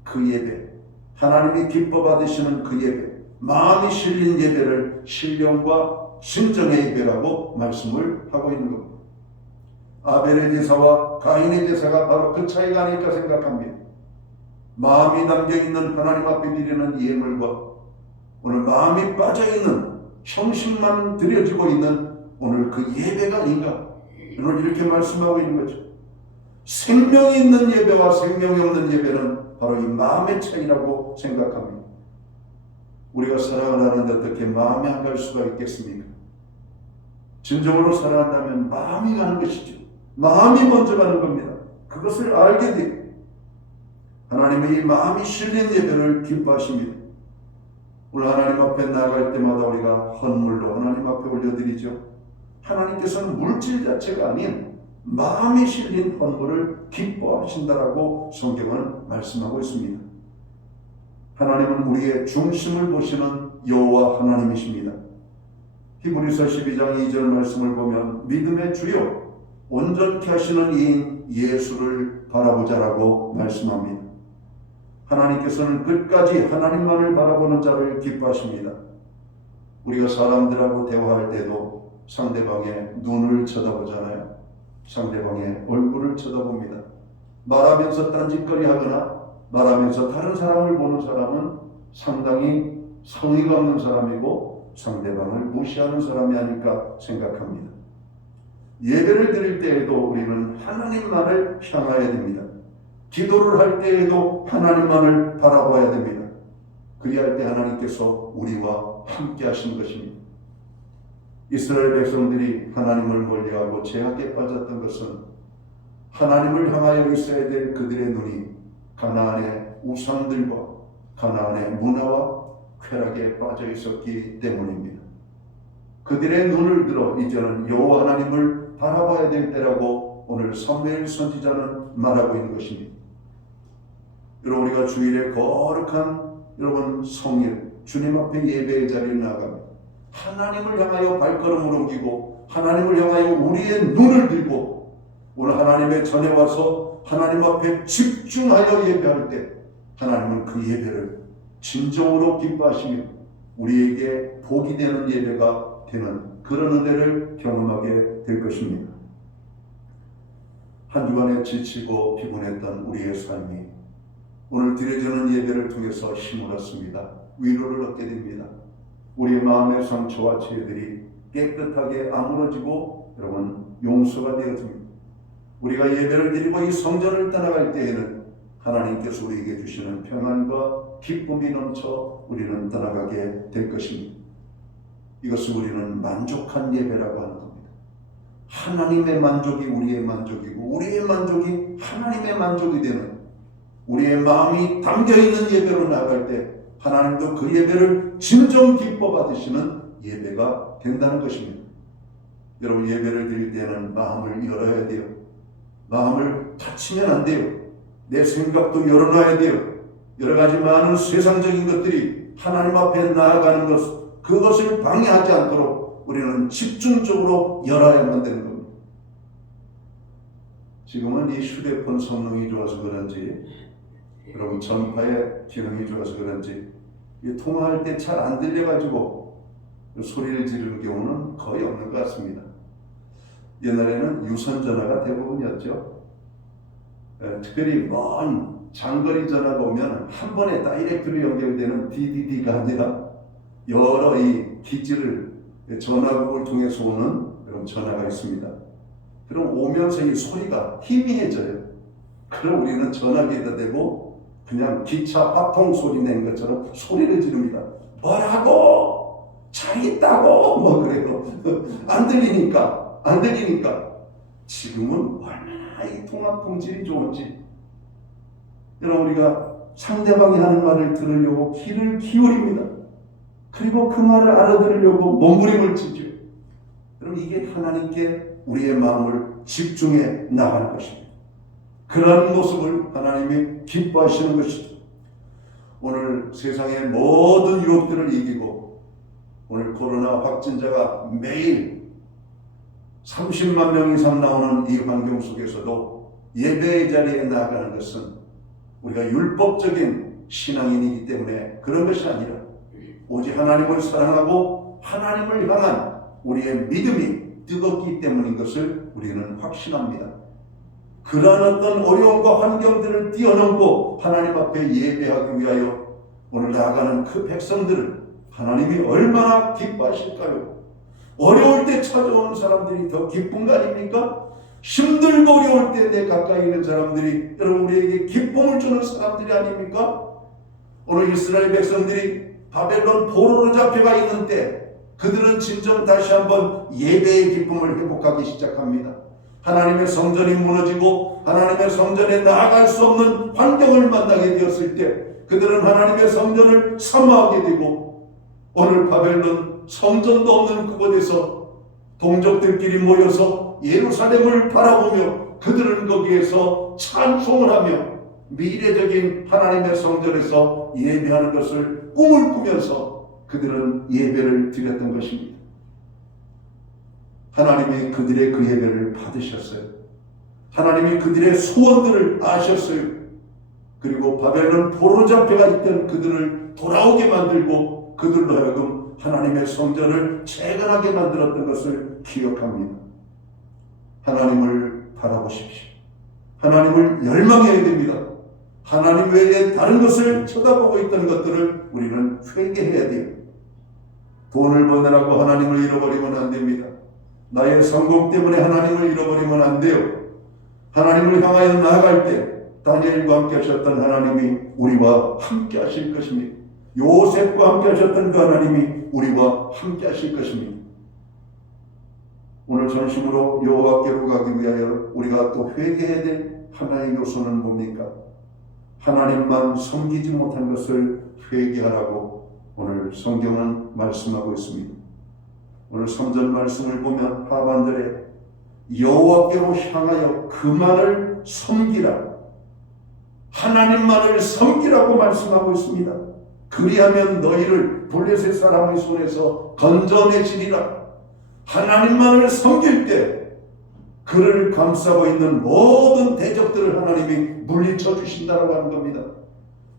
그 예배, 하나님이 기뻐 받으시는 그 예배, 마음이 실린 예배를 신령과 신정의 예배라고 말씀을 하고 있는 겁니다. 아벨의 제사와 가인의 제사가 바로 그 차이가 아닐까 생각합니다. 마음이 담겨있는 하나님 앞에 드리는 예물과 오늘 마음이 빠져있는 형식만 드려지고 있는 오늘 그 예배가 아닌가, 오늘 이렇게 말씀하고 있는 거죠. 생명이 있는 예배와 생명이 없는 예배는 바로 이 마음의 차이라고 생각합니다. 우리가 사랑을 하는데 어떻게 마음이 안 갈 수가 있겠습니까? 진정으로 사랑한다면 마음이 가는 것이죠. 마음이 먼저 가는 겁니다. 그것을 알게 돼요. 하나님의 이 마음이 실린 예배를 기뻐하십니다. 오늘 하나님 앞에 나아갈 때마다 우리가 헌물로 하나님 앞에 올려드리죠. 하나님께서는 물질 자체가 아닌 마음이 실린 헌물을 기뻐하신다라고 성경은 말씀하고 있습니다. 하나님은 우리의 중심을 보시는 여호와 하나님이십니다. 히브리서 12장 2절 말씀을 보면 믿음의 주요 온전케 하시는 이인 예수를 바라보자라고 말씀합니다. 하나님께서는 끝까지 하나님만을 바라보는 자를 기뻐하십니다. 우리가 사람들하고 대화할 때도 상대방의 눈을 쳐다보잖아요. 상대방의 얼굴을 쳐다봅니다. 말하면서 딴짓거리 하거나 말하면서 다른 사람을 보는 사람은 상당히 성의가 없는 사람이고 상대방을 무시하는 사람이 아닐까 생각합니다. 예배를 드릴 때에도 우리는 하나님만을 향해야 됩니다. 기도를 할 때에도 하나님만을 바라봐야 됩니다. 그리할 때 하나님께서 우리와 함께 하시는 것입니다. 이스라엘 백성들이 하나님을 멀리하고 죄악에 빠졌던 것은 하나님을 향하여 있어야 될 그들의 눈이 가나안의 우상들과 가나안의 문화와 쾌락에 빠져 있었기 때문입니다. 그들의 눈을 들어 이제는 여호와 하나님을 바라봐야 될 때라고 오늘 사무엘 선지자는 말하고 있는 것입니다. 여러분, 우리가 주일에 거룩한 여러분 성일 주님 앞에 예배의 자리에 나아갑니다. 하나님을 향하여 발걸음을 옮기고 하나님을 향하여 우리의 눈을 들고 오늘 하나님의 전에 와서 하나님 앞에 집중하여 예배할 때 하나님은 그 예배를 진정으로 기뻐하시며 우리에게 복이 되는 예배가 되는 그런 은혜를 경험하게 될 것입니다. 한 주간에 지치고 피곤했던 우리의 삶이 오늘 드려지는 예배를 통해서 힘을 얻습니다. 위로를 얻게 됩니다. 우리의 마음의 상처와 죄들이 깨끗하게 아물어지고 여러분 용서가 되어집니다. 우리가 예배를 드리고 이 성전을 떠나갈 때에는 하나님께서 우리에게 주시는 평안과 기쁨이 넘쳐 우리는 떠나가게 될 것입니다. 이것을 우리는 만족한 예배라고 하는 겁니다. 하나님의 만족이 우리의 만족이고 우리의 만족이 하나님의 만족이 되는 우리의 마음이 담겨있는 예배로 나아갈 때 하나님도 그 예배를 진정 기뻐 받으시는 예배가 된다는 것입니다. 여러분, 예배를 드릴 때는 마음을 열어야 돼요. 마음을 닫히면 안 돼요. 내 생각도 열어놔야 돼요. 여러 가지 많은 세상적인 것들이 하나님 앞에 나아가는 것, 그것을 방해하지 않도록 우리는 집중적으로 열어야만 되는 겁니다. 지금은 이 휴대폰 성능이 좋아서 그런지 여러분 전파의 기능이 좋아서 그런지 통화할 때 잘 안 들려가지고 소리를 지르는 경우는 거의 없는 것 같습니다. 옛날에는 유선전화가 대부분이었죠. 특별히 먼 장거리 전화가 오면 한 번에 다이렉트로 연결되는 DDD가 아니라 여러 이 기지를 전화국을 통해서 오는 그런 전화가 있습니다. 그럼 오면서 이 소리가 희미해져요. 그럼 우리는 전화기에다 대고 그냥 기차 화통 소리 낸 것처럼 소리를 지릅니다. 뭐라고? 잘 있다고? 뭐 그래요. 안 들리니까. 지금은 얼마나 이 통화 품질이 좋은지. 여러분, 우리가 상대방이 하는 말을 들으려고 귀를 기울입니다. 그리고 그 말을 알아들으려고 몸부림을 치죠. 그럼 이게 하나님께 우리의 마음을 집중해 나가는 것입니다. 그러한 모습을 하나님이 기뻐하시는 것이죠. 오늘 세상의 모든 유혹들을 이기고 오늘 코로나 확진자가 매일 30만 명 이상 나오는 이 환경 속에서도 예배의 자리에 나아가는 것은 우리가 율법적인 신앙인이기 때문에 그런 것이 아니라 오직 하나님을 사랑하고 하나님을 향한 우리의 믿음이 뜨겁기 때문인 것을 우리는 확신합니다. 그러한 어떤 어려움과 환경들을 뛰어넘고 하나님 앞에 예배하기 위하여 오늘 나아가는 그 백성들을 하나님이 얼마나 기뻐하실까요? 어려울 때 찾아오는 사람들이 더 기쁜 거 아닙니까? 힘들고 어려울 때 내 가까이 있는 사람들이 여러분 우리에게 기쁨을 주는 사람들이 아닙니까? 오늘 이스라엘 백성들이 바벨론 포로로 잡혀가 있는 때 그들은 진정 다시 한번 예배의 기쁨을 회복하기 시작합니다. 하나님의 성전이 무너지고 하나님의 성전에 나아갈 수 없는 환경을 만나게 되었을 때 그들은 하나님의 성전을 사모하게 되고 오늘 바벨론 성전도 없는 그곳에서 동족들끼리 모여서 예루살렘을 바라보며 그들은 거기에서 찬송을 하며 미래적인 하나님의 성전에서 예배하는 것을 꿈을 꾸면서 그들은 예배를 드렸던 것입니다. 하나님이 그들의 그 예배를 받으셨어요. 하나님이 그들의 소원들을 아셨어요. 그리고 바벨론 포로로 잡혀가 있던 그들을 돌아오게 만들고 그들로 하여금 하나님의 성전을 재건하게 만들었던 것을 기억합니다. 하나님을 바라보십시오. 하나님을 열망해야 됩니다. 하나님 외에 다른 것을 쳐다보고 있던 것들을 우리는 회개해야 돼요. 돈을 버느라고 하나님을 잃어버리면 안 됩니다. 나의 성공 때문에 하나님을 잃어버리면 안 돼요. 하나님을 향하여 나아갈 때 다니엘과 함께 하셨던 하나님이 우리와 함께 하실 것입니다. 요셉과 함께 하셨던 그 하나님이 우리와 함께 하실 것입니다. 오늘 전심으로 여호와께로 가기 위하여 우리가 또 회개해야 될 하나의 요소는 뭡니까? 하나님만 섬기지 못한 것을 회개하라고 오늘 성경은 말씀하고 있습니다. 오늘 성전 말씀을 보면 하반절에 여호와께로 향하여 그만을 섬기라, 하나님만을 섬기라고 말씀하고 있습니다. 그리하면 너희를 블레셋 사람의 손에서 건져내시리라. 하나님만을 섬길 때 그를 감싸고 있는 모든 대적들을 하나님이 물리쳐 주신다고 하는 겁니다.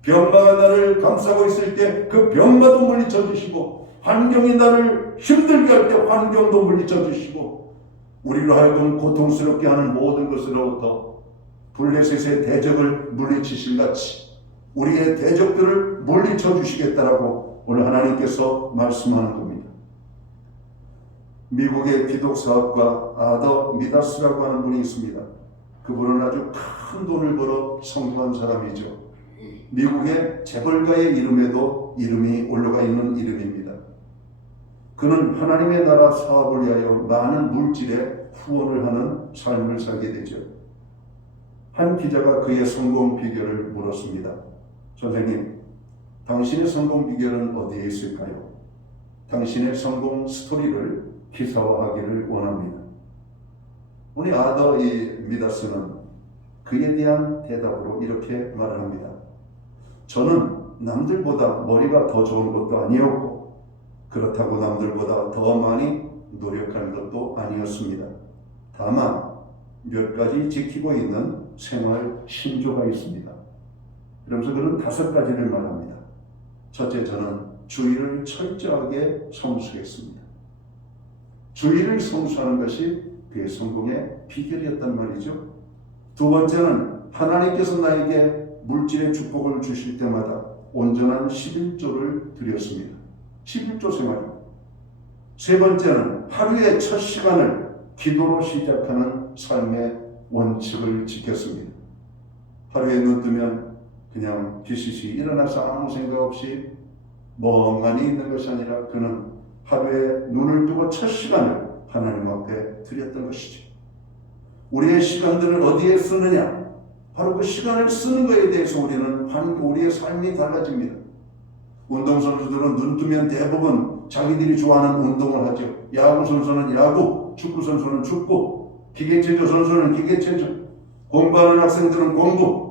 병마가 나를 감싸고 있을 때 그 병마도 물리쳐 주시고 환경이 나를 힘들게 할 때 환경도 물리쳐 주시고 우리로 하여금 고통스럽게 하는 모든 것으로부터 블레셋의 대적을 물리치실 같이 우리의 대적들을 물리쳐 주시겠다라고 오늘 하나님께서 말씀하는 겁니다. 미국의 기독사업가 아더 미다스라고 하는 분이 있습니다. 그분은 아주 큰 돈을 벌어 성공한 사람이죠. 미국의 재벌가의 이름에도 이름이 올라가 있는 이름입니다. 그는 하나님의 나라 사업을 위하여 많은 물질에 후원을 하는 삶을 살게 되죠. 한 기자가 그의 성공 비결을 물었습니다. 선생님, 당신의 성공 비결은 어디에 있을까요? 당신의 성공 스토리를 기사화하기를 원합니다. 우리 아더 미다스는 그에 대한 대답으로 이렇게 말을 합니다. 저는 남들보다 머리가 더 좋은 것도 아니었고 그렇다고 남들보다 더 많이 노력한 것도 아니었습니다. 다만 몇 가지 지키고 있는 생활 신조가 있습니다. 그러면서 그는 5가지를 말합니다. 첫째, 저는 주의를 철저하게 성수했습니다. 주의를 성수하는 것이 그의 성공의 비결이었단 말이죠. 두 번째는 하나님께서 나에게 물질의 축복을 주실 때마다 온전한 11조를 드렸습니다. 11조 생활입니다. 세 번째는 하루의 첫 시간을 기도로 시작하는 삶의 원칙을 지켰습니다. 하루에 눈 뜨면 그냥 비시시 일어나서 아무 생각 없이 멍하니 있는 것이 아니라 그는 하루에 눈을 뜨고 첫 시간을 하나님 앞에 드렸던 것이죠. 우리의 시간들을 어디에 쓰느냐? 바로 그 시간을 쓰는 것에 대해서 우리의 삶이 달라집니다. 운동선수들은 눈 뜨면 대부분 자기들이 좋아하는 운동을 하죠. 야구 선수는 야구, 축구 선수는 축구, 기계체조 선수는 기계체조, 공부하는 학생들은 공부.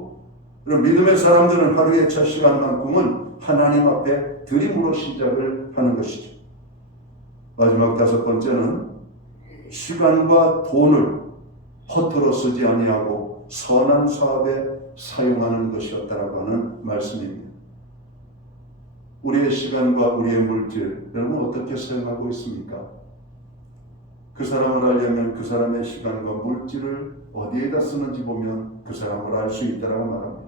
그런 믿음의 사람들은 하루의 첫 시간만큼은 하나님 앞에 드림으로 시작을 하는 것이죠. 마지막 다섯 번째는 시간과 돈을 허투루 쓰지 아니하고 선한 사업에 사용하는 것이었다라고 하는 말씀입니다. 우리의 시간과 우리의 물질, 여러분 어떻게 사용하고 있습니까? 그 사람을 알려면 그 사람의 시간과 물질을 어디에다 쓰는지 보면 그 사람을 알 수 있다라고 말합니다.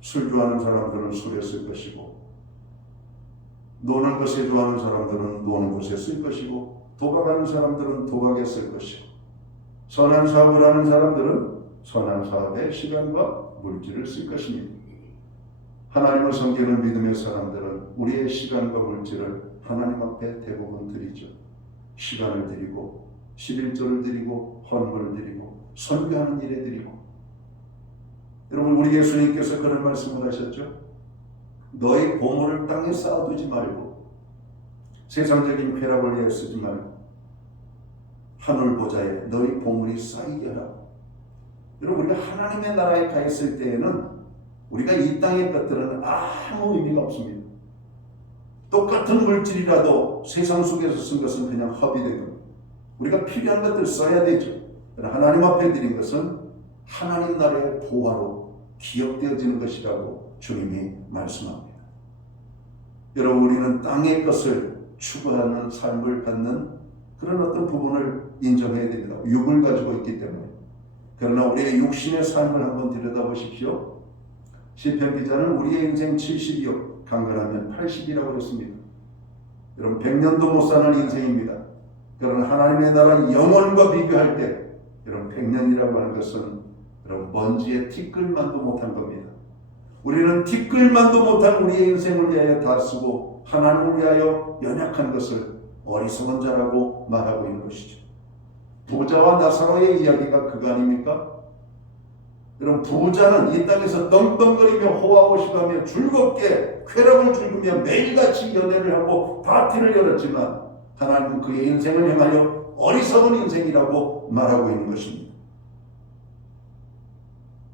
술 좋아하는 사람들은 술에 쓸 것이고, 노는 것에 좋아하는 사람들은 노는 것에 쓸 것이고, 도박하는 사람들은 도박에 쓸 것이고, 선한 사업을 하는 사람들은 선한 사업에 시간과 물질을 쓸 것입니다. 하나님을 섬기는 믿음의 사람들은 우리의 시간과 물질을 하나님 앞에 대부분 드리죠. 시간을 드리고 11조를 드리고 헌물을 드리고 선교하는 일에 드리고. 여러분, 우리 예수님께서 그런 말씀을 하셨죠. 너희 보물을 땅에 쌓아두지 말고 세상적인 쾌락을 위해 쓰지 말고 하늘 보좌에 너희 보물이 쌓이게 하라. 여러분, 우리가 하나님의 나라에 가 있을 때에는 우리가 이 땅의 것들은 아무 의미가 없습니다. 똑같은 물질이라도 세상 속에서 쓴 것은 그냥 허비된 겁니다. 우리가 필요한 것들 써야 되죠. 하나님 앞에 드린 것은 하나님 나라의 보화로 기억되어지는 것이라고 주님이 말씀합니다. 여러분, 우리는 땅의 것을 추구하는 삶을 갖는 그런 어떤 부분을 인정해야 됩니다. 육을 가지고 있기 때문에. 그러나 우리의 육신의 삶을 한번 들여다보십시오. 시편 기자는 우리의 인생 70이요 강건하면 80이라고 그랬습니다. 여러분, 100년도 못 사는 인생입니다. 그러나 하나님의 나라 영원과 비교할 때 여러분 100년이라고 하는 것은 여러분 먼지에 티끌만도 못한 겁니다. 우리는 티끌만도 못한 우리의 인생을 위하여 다 쓰고 하나님을 위하여 연약한 것을 어리석은 자라고 말하고 있는 것이죠. 부자와 나사로의 이야기가 그거 아닙니까? 여러분, 부자는 이 땅에서 떵떵거리며 호화호식하며 즐겁게 쾌락을 즐기며 매일같이 연애를 하고 파티를 열었지만 하나님은 그의 인생을 향하여 어리석은 인생이라고 말하고 있는 것입니다.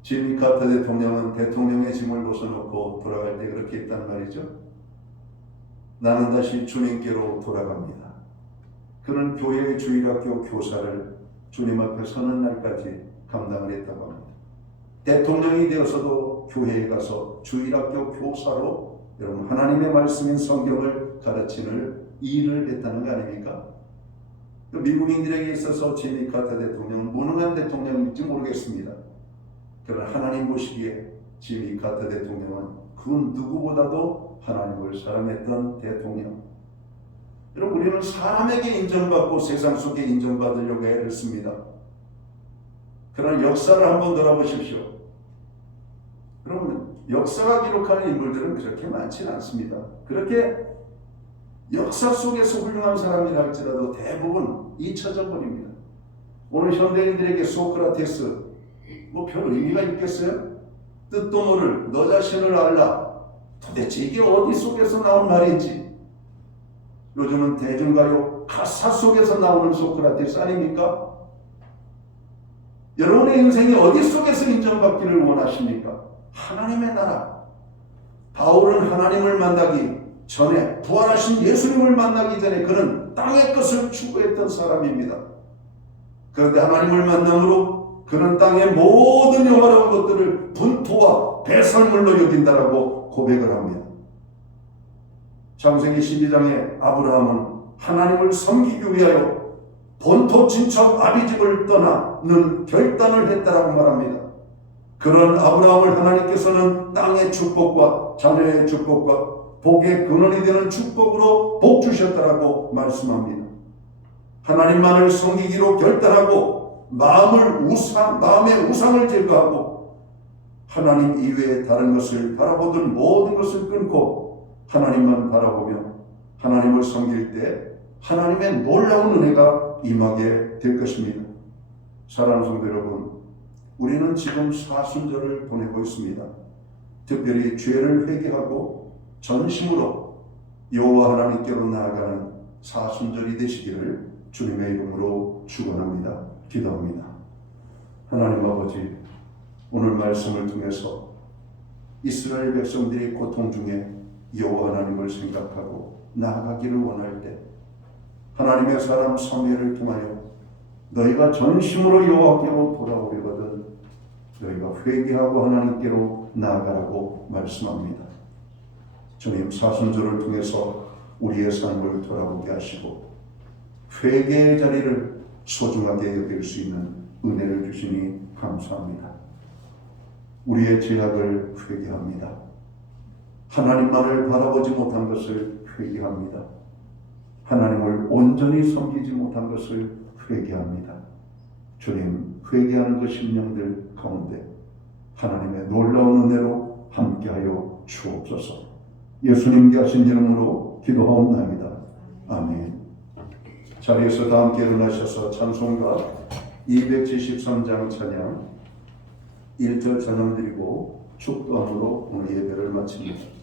지미 카터 대통령은 대통령의 짐을 벗어놓고 돌아갈 때 그렇게 했단 말이죠. 나는 다시 주님께로 돌아갑니다. 그는 교회의 주일학교 교사를 주님 앞에 서는 날까지 감당을 했다고 합니다. 대통령이 되어서도 교회에 가서 주일학교 교사로 여러분 하나님의 말씀인 성경을 가르치는 일을 했다는 거 아닙니까? 미국인들에게 있어서 지미 카터 대통령은 무능한 대통령일지 모르겠습니다. 그러나 하나님 보시기에 지미 카터 대통령은 그 누구보다도 하나님을 사랑했던 대통령. 여러분, 우리는 사람에게 인정받고 세상 속에 인정받으려고 애를 씁니다. 그러나 역사를 한번 돌아보십시오. 그러면 역사가 기록하는 인물들은 그렇게 많지는 않습니다. 그렇게 역사 속에서 훌륭한 사람이라 할지라도 대부분 잊혀져 버립니다. 오늘 현대인들에게 소크라테스 별 의미가 있겠어요? 뜻도 모를 너 자신을 알라. 도대체 이게 어디 속에서 나온 말인지. 요즘은 대중가요 가사 속에서 나오는 소크라테스 아닙니까? 여러분의 인생이 어디 속에서 인정받기를 원하십니까? 하나님의 나라. 바울은 하나님을 만나기 전에, 부활하신 예수님을 만나기 전에 그는 땅의 것을 추구했던 사람입니다. 그런데 하나님을 만남으로 그는 땅의 모든 영화로운 것들을 분토와 배설물로 여긴다라고 고백을 합니다. 창세기 12장에 아브라함은 하나님을 섬기기 위하여 본토 친척 아비집을 떠나는 결단을 했다라고 말합니다. 그런 아브라함을 하나님께서는 땅의 축복과 자녀의 축복과 복의 근원이 되는 축복으로 복 주셨다라고 말씀합니다. 하나님만을 섬기기로 결단하고 마음의 우상을 제거하고 하나님 이외에 다른 것을 바라보던 모든 것을 끊고 하나님만 바라보며 하나님을 섬길 때 하나님의 놀라운 은혜가 임하게 될 것입니다. 사랑하는 성도 여러분, 우리는 지금 사순절을 보내고 있습니다. 특별히 죄를 회개하고 전심으로 여호와 하나님께로 나아가는 사순절이 되시기를 주님의 이름으로 축원합니다. 기도합니다. 하나님 아버지, 오늘 말씀을 통해서 이스라엘 백성들이 고통 중에 여호와 하나님을 생각하고 나아가기를 원할 때 하나님의 사람 사무엘을 통하여 너희가 전심으로 여호와께로 돌아오려거든 너희가 회개하고 하나님께로 나아가라고 말씀합니다. 주님, 사순절을 통해서 우리의 삶을 돌아보게 하시고 회개의 자리를 소중하게 여길 수 있는 은혜를 주시니 감사합니다. 우리의 죄악을 회개합니다. 하나님만을 바라보지 못한 것을 회개합니다. 하나님을 온전히 섬기지 못한 것을 회개합니다. 주님, 회개하는 그 심령들 가운데 하나님의 놀라운 은혜로 함께하여 주옵소서. 예수님께 하신 이름으로 기도하옵나이다. 아멘. 자리에서 다 함께 일어나셔서 찬송가 273장 찬양 1절 찬양 드리고 축도함으로 오늘 예배를 마칩니다.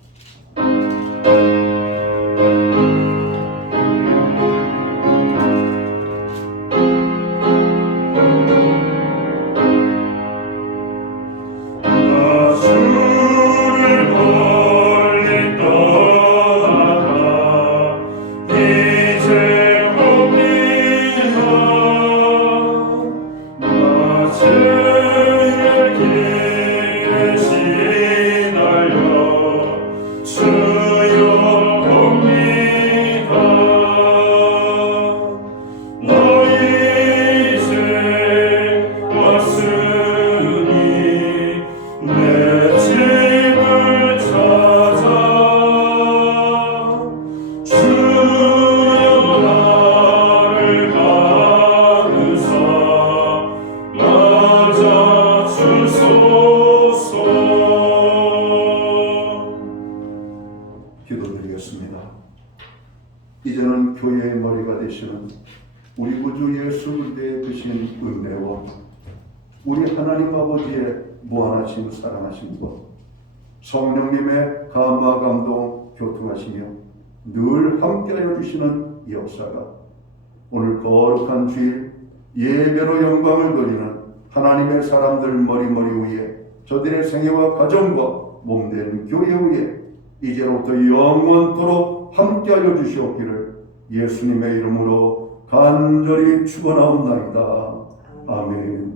기도드리겠습니다. 이제는 교회의 머리가 되시는 우리 구주 예수 그리스도의 크신 은혜와 우리 하나님 아버지의 무한하신 사랑하신 것, 성령님의 감화 감동 교통하시며 늘 함께하여 주시는 역사가 오늘 거룩한 주일 예배로 영광을 돌리는 하나님의 사람들 머리 위에 저들의 생애와 가정과 몸된 교회 위에 이제로부터 영원토록 함께하여 주시옵기를 예수님의 이름으로 간절히 축원하옵나이다. 아멘.